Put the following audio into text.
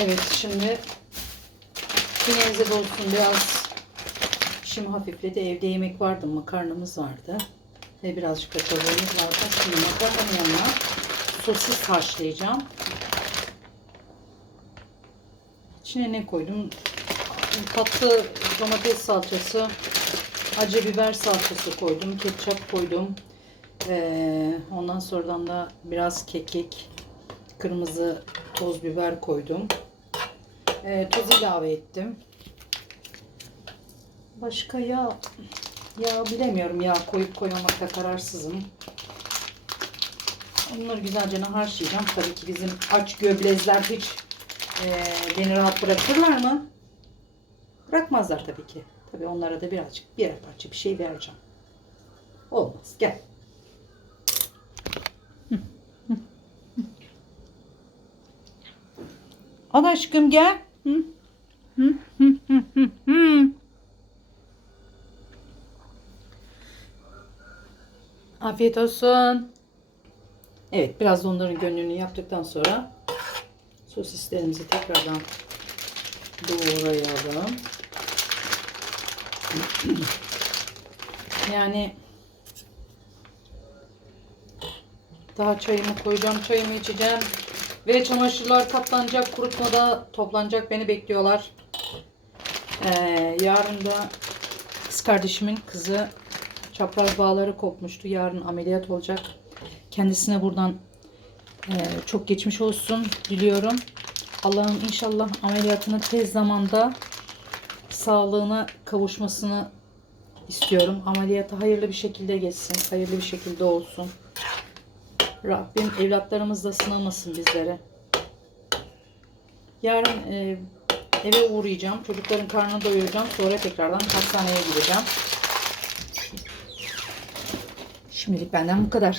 Evet şimdi Yine de olsun biraz işim hafifledi. Evde yemek vardı, makarnamız vardı. Ve birazcık da vardı. Şimdi makarnanın yanına sosis haşlayacağım. İçine ne koydum? Tatlı domates salçası, acı biber salçası koydum, ketçap koydum. Ee, ondan sonradan da biraz kekik, kırmızı toz biber koydum. Ee, tuz ilave ettim. Başka yağ, yağ bilemiyorum yağ koyup koymamakta kararsızım. Onları güzelce harçlayacağım. Tabii ki bizim aç göblezler hiç e, beni rahat bırakırlar mı? Bırakmazlar tabii ki. Tabii onlara da birazcık bir parça bir şey vereceğim. Olmaz. Gel. Al aşkım gel. Hı? Afiyet olsun. Evet biraz da onların gönlünü yaptıktan sonra sosislerimizi tekrardan doğrayalım. Yani daha çayımı koyacağım, çayımı içeceğim. Ve çamaşırlar katlanacak, kurutmada toplanacak beni bekliyorlar. Ee, yarın da kız kardeşimin kızı çapraz bağları kopmuştu. Yarın ameliyat olacak. Kendisine buradan e, çok geçmiş olsun diliyorum. Allah'ım inşallah ameliyatını tez zamanda sağlığına kavuşmasını istiyorum. Ameliyatı hayırlı bir şekilde geçsin. Hayırlı bir şekilde olsun. Rabbim evlatlarımız da sınamasın bizlere. Yarın e, eve uğrayacağım. Çocukların karnını doyuracağım. Sonra tekrardan hastaneye gideceğim. Şimdilik benden bu kadar.